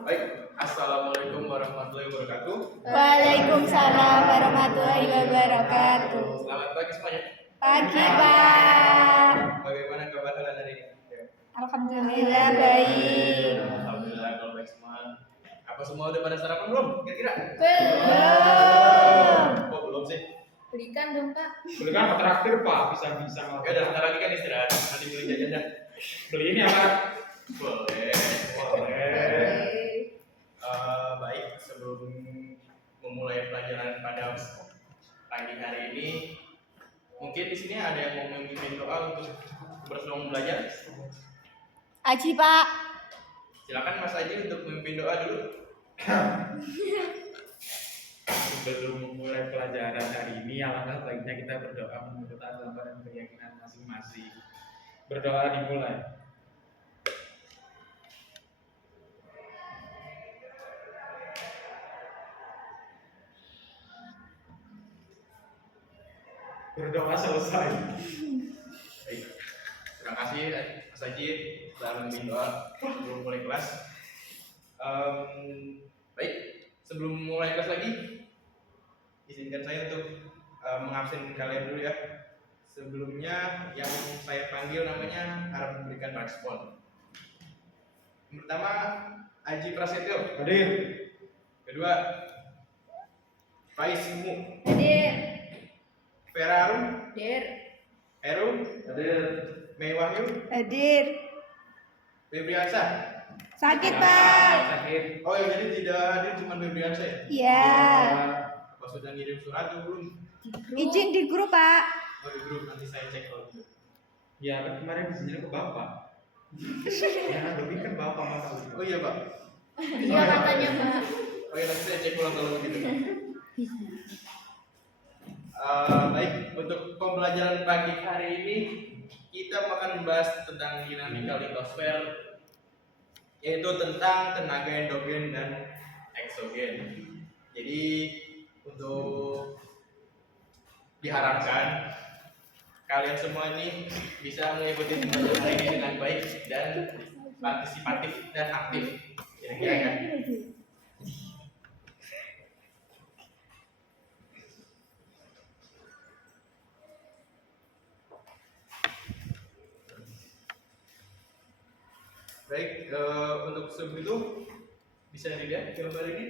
Baik, assalamualaikum warahmatullahi wabarakatuh. Waalaikumsalam warahmatullahi wabarakatuh. Selamat pagi semuanya. Pagi, Pak. Bagaimana kabar kalian hari ini? Alhamdulillah baik. Alhamdulillah kalau baik semua. Apa semua udah pada sarapan belum? Kira-kira? Belum. Oh belum sih. Belikan dong, Pak. Belikan traktir Pak, bisa Oke, udah sebentar lagi kan istirahat. Nanti beli jajan dah. beli ini apa? Boleh. Boleh. Baik, sebelum memulai pelajaran pada pagi hari ini, mungkin di sini ada yang mau memimpin doa untuk bersama belajar. Aji, Pak. Silakan Mas Aji untuk memimpin doa dulu. Sebelum memulai pelajaran hari ini, alangkah baiknya kita berdoa menurut agama dan keyakinan masing-masing. Berdoa dimulai. Berdoa selesai. Baik. Terima kasih Mas Aji telah memimpin doa sebelum mulai kelas. Baik, sebelum mulai kelas lagi, izinkan saya untuk mengabsen kalian dulu ya. Sebelumnya yang saya panggil namanya harap memberikan respon. Yang pertama, Aji Prasetyo. Hadir. Kedua, Faiz Mu. Hadir. Vera Arum. Hadir. Heru. Hadir. Mei Wahyu. Hadir. Febriansa. Sakit, Pak. Sakit. Oh ya, jadi tidak hadir cuma Febriansa ya? Ya. Apa sudah ngirim surat atau belum? Izin di grup, Pak. Oh di grup, nanti saya cek kalau gitu. Ya, kan kemarin izinnya ke Bapak. Ya, lebih kan Bapak Mas. Oh iya Pak. Iya, katanya, Pak. Oh iya, nanti saya cek ulang kalau begitu. Baik, untuk pembelajaran pagi hari ini kita akan membahas tentang dinamika litosfer, yaitu tentang tenaga endogen dan eksogen. Jadi untuk diharapkan kalian semua ini bisa mengikuti pembelajaran hari ini dengan baik dan partisipatif dan aktif. Kira-kira kan? Baik, untuk sebelum itu bisa dilihat gambar ini.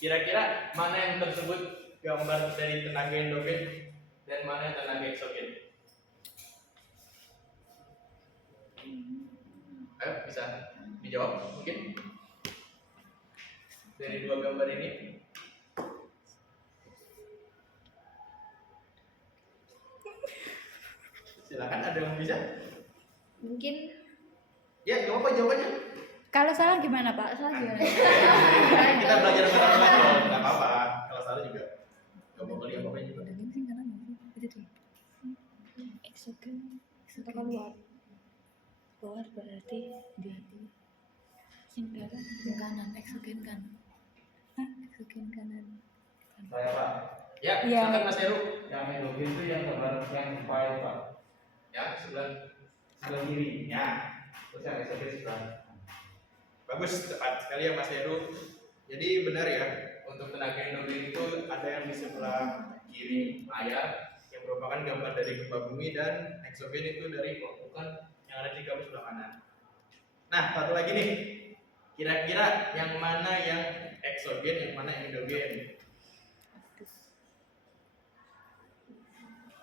Kira-kira mana yang tersebut gambar dari tenaga endogen dan mana tenaga eksogen? Ayo bisa dijawab mungkin dari dua gambar ini. Silakan, ada yang bisa? Mungkin Ya, nggak apa-apa jawabannya. kalau salah gimana, Pak? Salah gimana? Kita belajar bareng-bareng, nggak apa-apa. Kalau salah juga nggak apa-apa, apa-apa juga. Eksogen keluar. Keluar berarti di sing kanan, eksogen kan. Hah? Eksogen kanan. Saya Pak. Ya, Iya. silakan Mas Heru. Yang endogen itu yang gambar yang file Pak. Ya, sebelah. Sebelah kiri. Ya. Terus yang eksogen sebelah. Bagus, tepat sekali ya Mas Heru. Jadi benar ya, untuk tenaga endogen itu ada yang di sebelah kiri layar yang merupakan gambar dari gempa bumi, dan eksogen itu dari permukaan yang ada di gambar sebelah kanan. Nah, satu lagi nih. Kira-kira yang mana yang eksogen, yang mana yang endogen?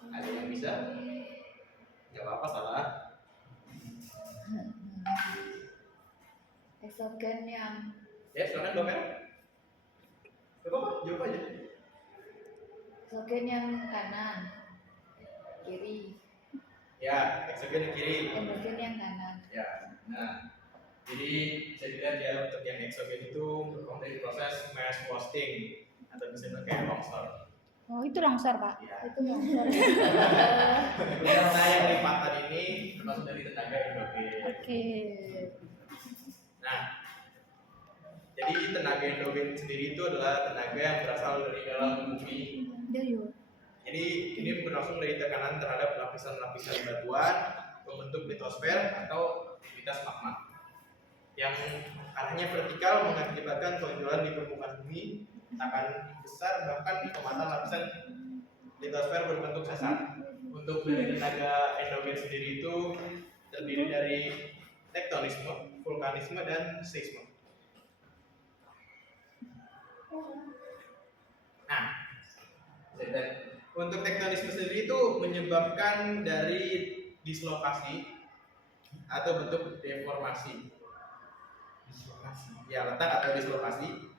Ada yang bisa? Gak apa-apa salah. Eksogen yang Ya, silakan Mbak Mel. Gak apa-apa, jawab aja. eksogen yang kanan, kiri, Ya, eksogen yang kiri. endogen yang kanan. Ya, nah, jadi bisa dilihat ya, untuk yang eksogen itu merupakan dari proses mass wasting atau bisa dibilang kayak longsor. Oh, itu longsor, Pak. Ya. Itu longsor. Karena yang lipatan ini termasuk dari tenaga endogen. Oke. Nah, jadi tenaga endogen sendiri itu adalah tenaga yang berasal dari dalam bumi. Jadi ini berlangsung dari tekanan terhadap lapisan-lapisan batuan, membentuk litosfer atau aktivitas magma. yang arahnya vertikal mengakibatkan tonjolan di permukaan bumi akan besar, bahkan pematahan lapisan litosfer berbentuk sesar. Untuk dari tenaga endogen sendiri itu terdiri dari tektonisme, vulkanisme, dan seisme. Nah, untuk tektonisme sendiri itu menyebabkan dari dislokasi atau bentuk deformasi. Ya, letak atau dislokasi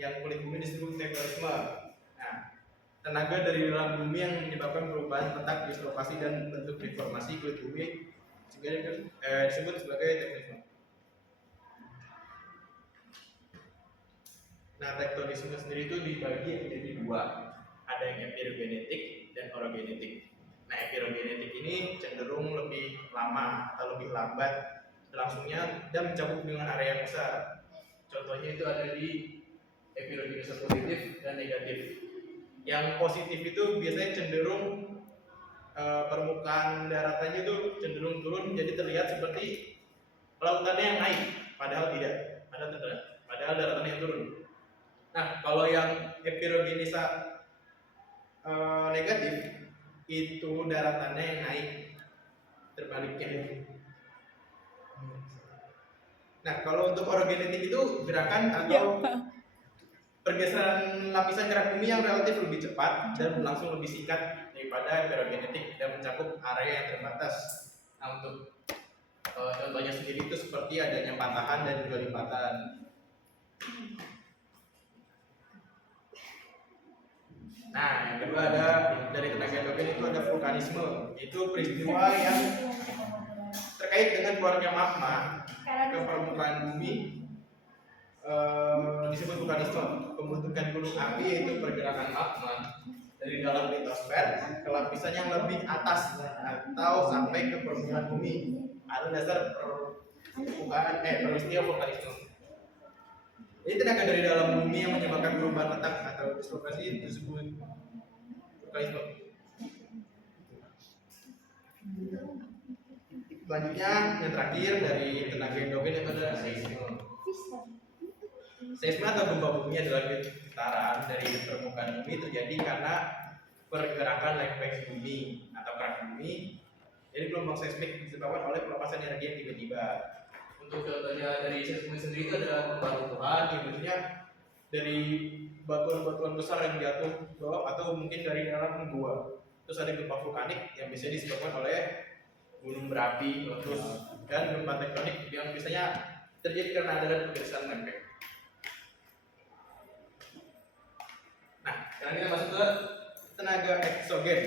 yang kulit bumi disebut tektonisme. Nah, tenaga dari dalam bumi yang menyebabkan perubahan letak, dislokasi, dan bentuk deformasi kulit bumi disebut sebagai tektonisme. Nah, tektonisme sendiri itu dibagi menjadi dua, ada yang epirogenetik dan orogenetik. Nah, epirogenetik ini cenderung lebih lama atau lebih lambat berlangsungnya dan mencakup dengan area yang besar. Contohnya itu ada di epirogenese positif dan negatif. Yang positif itu biasanya cenderung permukaan daratannya itu cenderung turun, jadi terlihat seperti lautannya yang naik, padahal tidak, padahal daratannya yang turun. Nah, kalau yang epirogenesa negatif itu daratannya yang naik, terbaliknya. Nah, kalau untuk orogenetik itu gerakan atau pergeseran lapisan gerak bumi yang relatif lebih cepat dan berlangsung lebih singkat daripada epirogenetik dan mencakup area yang terbatas. Nah, untuk contohnya sendiri itu seperti adanya patahan dan juga lipatan. Nah, yang kedua ada dari tenaga endogen itu ada vulkanisme, itu peristiwa yang terkait dengan keluarnya magma ke permukaan bumi, disebut vulkanisme. Pembentukan gunung api yaitu pergerakan magma dari dalam litosfer ke lapisan yang lebih atas atau sampai ke permukaan bumi. Ada dasar peristiwa vulkanisme. Jadi tenaga dari dalam bumi yang menyebabkan perubahan letak atau dislokasi disebut vulkanisme. Selanjutnya yang terakhir dari tenaga endogen itu adalah seisme. Seisme atau gempa bumi adalah getaran dari permukaan bumi terjadi karena pergerakan lempeng bumi atau kerak bumi. Jadi gelombang seismik disebabkan oleh pelepasan energi yang tiba-tiba. Untuk contohnya dari seisme sendiri itu adalah runtuhan, yang maksudnya dari batuan-batuan besar yang jatuh ke bawah atau mungkin dari dalam gua. Terus ada gempa vulkanik yang bisa disebabkan oleh gunung berapi, meletus, dan gempa tektonik yang biasanya terjadi karena ada pergeseran lempeng. Nah, sekarang kita masuk ke tenaga eksogen.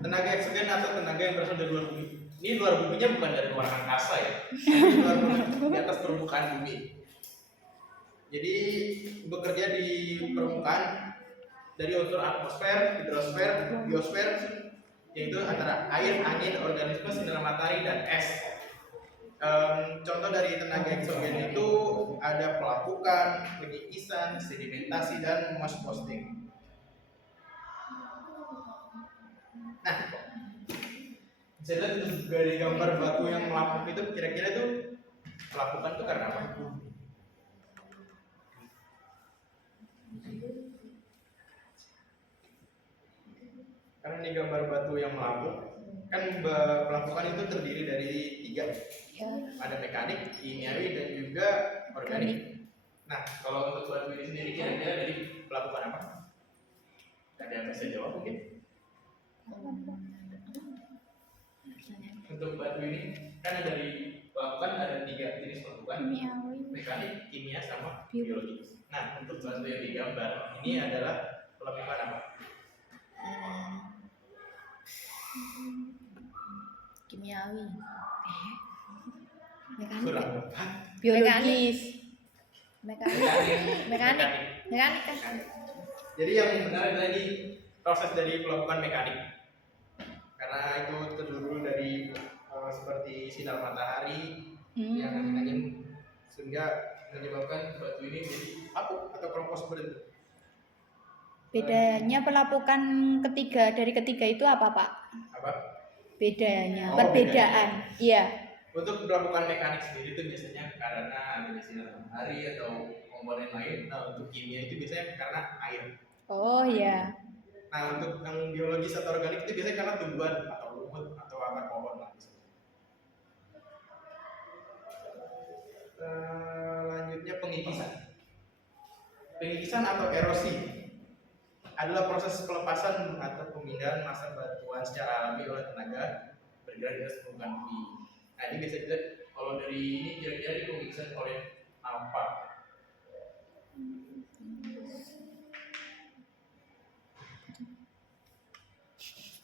Tenaga eksogen atau tenaga yang berasal dari luar bumi. Ini luar buminya bukan dari luar angkasa ya, ini luar bumi, di atas permukaan bumi. Jadi bekerja di permukaan dari unsur atmosfer, hidrosfer, biosfer, yaitu antara air, angin, organisme, sinar matahari, dan es. Contoh dari tenaga eksogen itu ada pelapukan, penyikisan, sedimentasi, dan moss posting. Nah, bisa lihat dari gambar batu yang melapuk itu kira-kira itu pelapukan itu karena apa? Karena ini gambar batu yang melapuk, kan pelapukan itu terdiri dari 3, ada mekanik, kimiawi, dan juga organik. Nah, kalau untuk batu ini sendiri kira-kira dari pelapukan apa? Ada yang bisa jawab mungkin? Untuk batu ini kan dari pelapukan ada 3 jenis pelapukan, mekanik, kimia, sama biologi. Nah, untuk batu yang digambar ini adalah pelapukan apa? Kimiawi, Kurang mekanik, tepat. biologis, mekanik kan? Jadi yang benar adalah ini proses dari pelapukan mekanik, karena itu terdiri dari seperti sinar matahari yang angin sehingga menyebabkan batu ini menjadi lapuk atau keropos berbentuk. Bedanya pelapukan ketiga dari ketiga itu apa, Pak? Apa? Bedanya, Oh, perbedaan. Iya. Untuk melakukan mekanik sendiri itu biasanya karena adanya sinar matahari atau komponen lain. Nah, untuk kimia itu biasanya karena air. Oh iya. Nah, untuk yang biologis atau organik itu biasanya karena tumbuhan atau lumut atau akar pohon lah. Lanjutnya pengikisan. Pengikisan atau erosi adalah proses pelepasan atau pemindahan massa batuan secara alami oleh tenaga bergerak di atas permukaan bumi. Nah, ini biasa dilihat kalau dari ini kira-kira pengikisan oleh apa?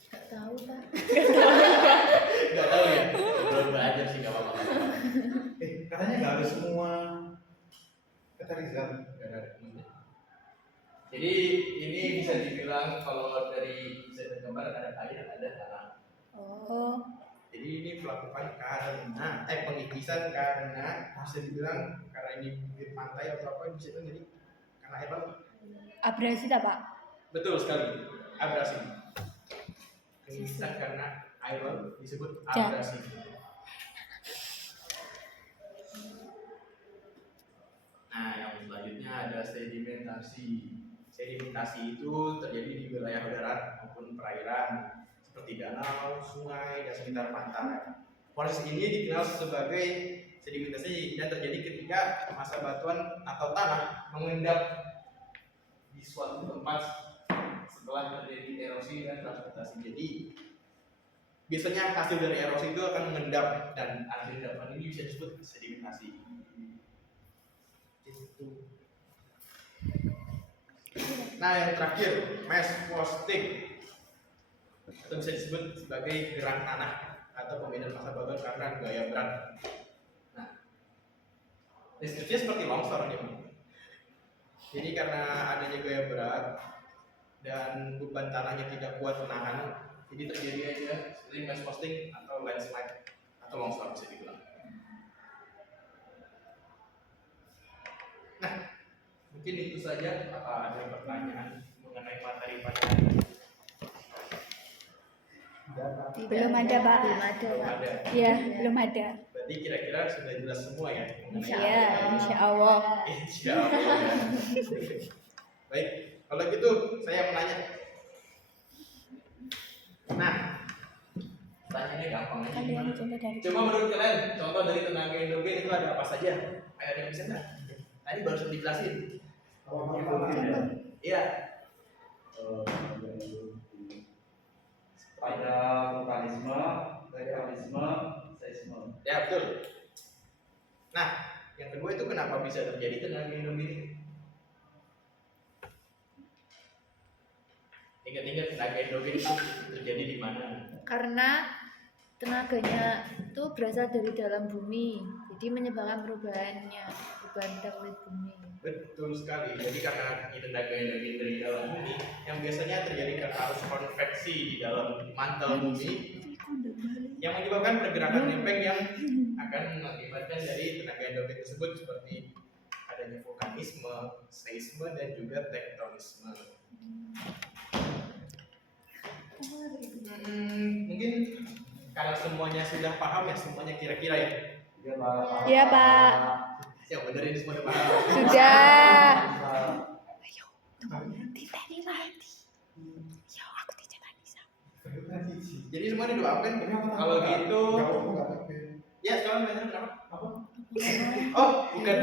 Nggak tahu Pak. Nggak tahu ya? Belum belajar sih, nggak apa-apa. Katanya nggak harus semua kata Rizal. Nggak ada. Jadi ini bisa dibilang kalau dari bisa gambar ada air, ada tanah. Oh. Jadi ini melakukan karena pengikisan karena bisa dibilang karena ini bibir pantai atau apa bisa itu jadi karena air laut. Abrasi tak Pak? Betul sekali, abrasi. Pengikisan karena air laut disebut abrasi. Nah, yang selanjutnya ada sedimentasi. Sedimentasi itu terjadi di wilayah darat maupun perairan seperti danau, sungai, dan sekitar pantai. Proses ini dikenal sebagai sedimentasi dan terjadi ketika massa batuan atau tanah mengendap di suatu tempat setelah terjadi erosi dan transportasi. Jadi biasanya hasil dari erosi itu akan mengendap dan hasil endapan ini bisa disebut sedimentasi. Nah, yang terakhir, mass posting atau bisa disebut sebagai gerak tanah atau pemindahan massa batuan karena gaya berat. Nah, deskripsinya seperti longsor nih. Jadi karena adanya gaya berat dan beban tanahnya tidak kuat menahan, jadi terjadi aja seperti mass posting atau landslide atau longsor bisa dibilang. Nah, mungkin itu saja. Apa ada pertanyaan mengenai materi pada hari ini? Belum ada Pak. Belum ada. Ya, belum ada. Berarti kira-kira sudah jelas semua ya mengenai Iya, insya Allah. Insya Allah. Baik, kalau gitu saya menanya. Nah, pertanyaannya gampang aja. Kalian Gimana? contoh dari Coba menurut kalian, contoh dari tenaga endogeen itu ada apa saja? Ayo ada yang bisa nggak? Tadi baru sudah dijelasin. Iya. Ada vulkanisme, tektonisme, seisme. Ya betul. Nah, yang kedua itu kenapa bisa terjadi tenaga endogeen? Ingat-ingat tenaga endogeen itu terjadi di mana? Karena tenaganya itu berasal dari dalam bumi, jadi menyebabkan perubahan tektonik bumi. Betul sekali. Jadi karena ini tenaga endogeen dari dalam bumi, yang biasanya terjadi karena arus konveksi di dalam mantel bumi, yang menyebabkan pergerakan lempeng yang akan mengakibatkan dari tenaga endogeen tersebut seperti adanya vulkanisme, seisme, dan juga tektonisme. Mungkin karena semuanya sudah paham ya, semuanya kira-kira ya. Iya Pak. Iya Pak. Yang benar ini semua udah paham. Sudah. Jadi semuanya udah paham kan? Kalau gitu, ya sekarang belajar kenapa? Apa? Oh, bukan.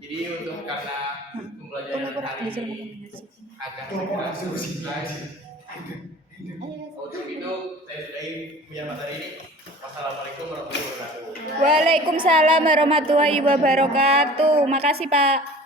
Jadi untuk karena pembelajaran hari ini akan segera selesai. Untuk itu saya sudahi punya materi ini. Wassalamualaikum warahmatullahi wabarakatuh. Waalaikumsalam warahmatullahi wabarakatuh. Makasih Pak.